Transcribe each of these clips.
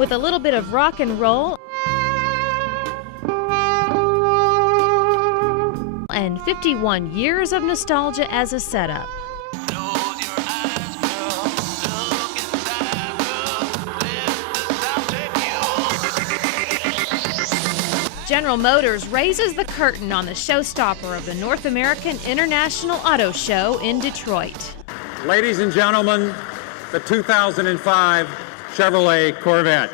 With a little bit of rock and roll and 51 years of nostalgia as a setup. General Motors raises the curtain on the showstopper of the North American International Auto Show in Detroit. Ladies and gentlemen, the 2005 Chevrolet Corvette.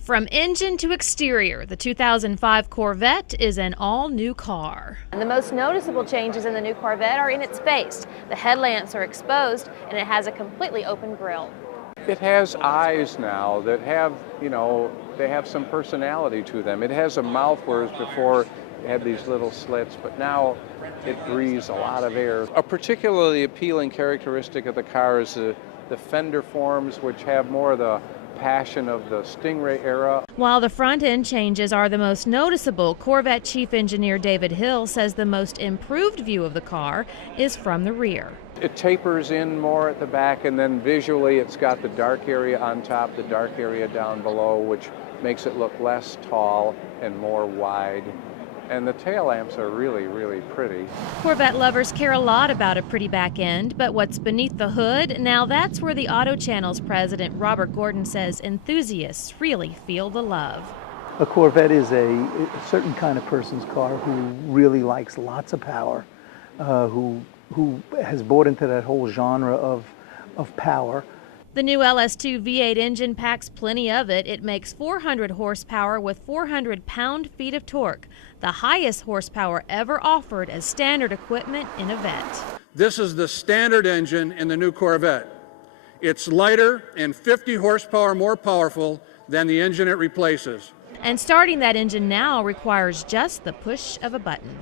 From engine to exterior, the 2005 Corvette is an all-new car. And the most noticeable changes in the new Corvette are in its face. The headlamps are exposed, and it has a completely open grille. It has eyes now that have, they have some personality to them. It has a mouth, whereas before it had these little slits, but now it breathes a lot of air. A particularly appealing characteristic of the car is the fender forms, which have more of the passion of the Stingray era. While the front end changes are the most noticeable, Corvette Chief Engineer David Hill says the most improved view of the car is from the rear. It tapers in more at the back, and then visually it's got the dark area on top, the dark area down below, which makes it look less tall and more wide. And the tail lamps are really, really pretty. Corvette lovers care a lot about a pretty back end, but what's beneath the hood? Now that's where the Auto Channel's president, Robert Gordon, says enthusiasts really feel the love. A Corvette is a certain kind of person's car who really likes lots of power, who has bought into that whole genre of power. The new LS2 V8 engine packs plenty of it. It makes 400 horsepower with 400 pound-feet of torque, the highest horsepower ever offered as standard equipment in a Vette. This is the standard engine in the new Corvette. It's lighter and 50 horsepower more powerful than the engine it replaces. And starting that engine now requires just the push of a button.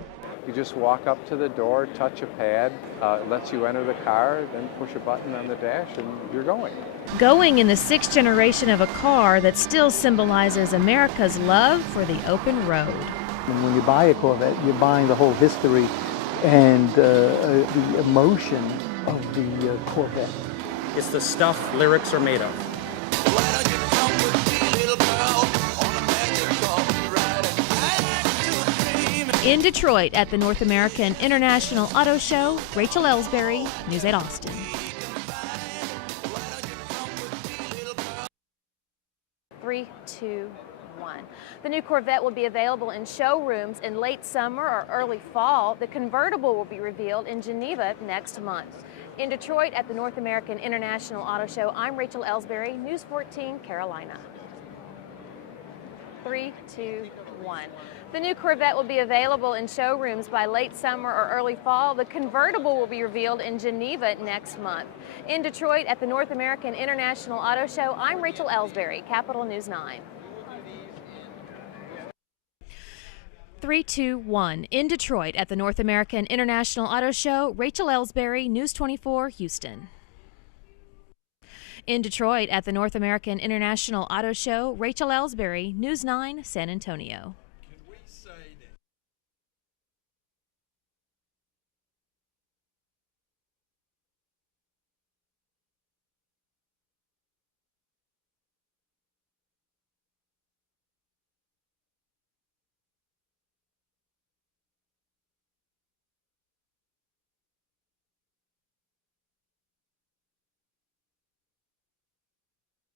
You just walk up to the door, touch a pad, it lets you enter the car, then push a button on the dash and you're going. Going in the sixth generation of a car that still symbolizes America's love for the open road. And when you buy a Corvette, you're buying the whole history and the emotion of the Corvette. It's the stuff lyrics are made of. In Detroit at the North American International Auto Show, Rachel Elsberry, News 8 Austin. Three, two, one. The new Corvette will be available in showrooms in late summer or early fall. The convertible will be revealed in Geneva next month. In Detroit at the North American International Auto Show, I'm Rachel Elsberry, News 14, Carolina. 3, 2, 1. The new Corvette will be available in showrooms by late summer or early fall. The convertible will be revealed in Geneva next month. In Detroit at the North American International Auto Show, I'm Rachel Elsberry, Capital News 9. 3, 2, 1. In Detroit at the North American International Auto Show, Rachel Elsberry, News 24, Houston. In Detroit at the North American International Auto Show, Rachel Elsberry, News 9, San Antonio.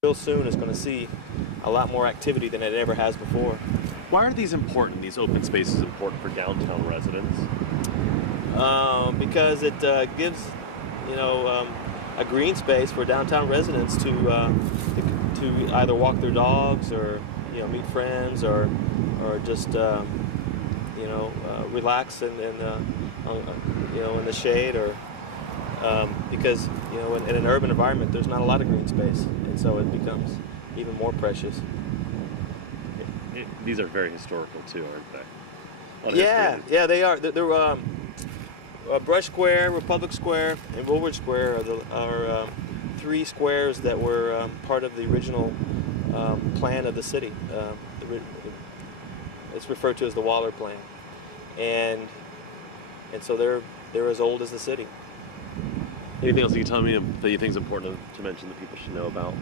Real soon is going to see a lot more activity than it ever has before. Why are these important, these open spaces important for downtown residents? Because it gives, a green space for downtown residents to either walk their dogs or, meet friends or just, relax in the shade or because in an urban environment there's not a lot of green space, and so it becomes even more precious. These are very historical too, aren't they? Yeah, they are. They're Brush Square, Republic Square, and Woolward Square are three squares that were part of the original plan of the city. It's referred to as the Waller Plan, and so they're as old as the city. Anything else you can tell me that you think is important to mention that people should know about?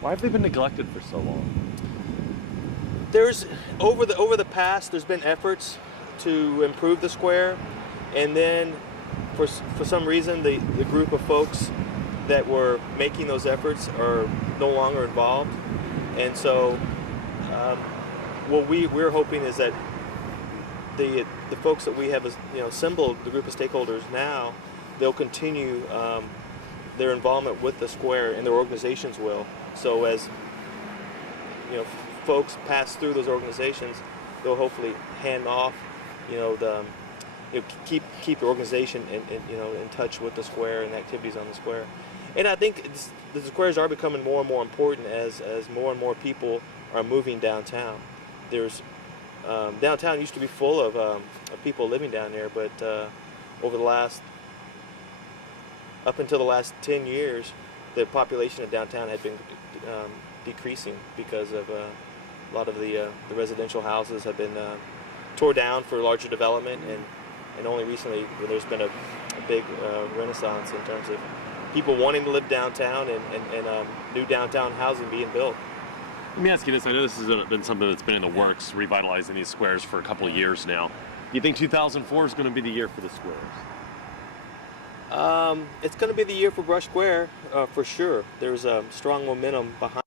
Why have they been neglected for so long? There's over the past, there's been efforts to improve the square, and then for some reason the group of folks that were making those efforts are no longer involved, and so what we're hoping is that the folks that we have assembled, the group of stakeholders now, they'll continue their involvement with the square, and their organizations will. So as folks pass through those organizations, they'll hopefully hand off, keep the organization in touch with the square and activities on the square. And I think the squares are becoming more and more important as more and more people are moving downtown. There's downtown used to be full of people living down there, but up until the last 10 years, the population of downtown had been decreasing because of a lot of the residential houses have been tore down for larger development, and only recently there's been a big renaissance in terms of people wanting to live downtown and new downtown housing being built. Let me ask you this. I know this has been something that's been in the works, revitalizing these squares for a couple of years now. Do you think 2004 is going to be the year for the squares? It's going to be the year for Brush Square, for sure. There's strong momentum behind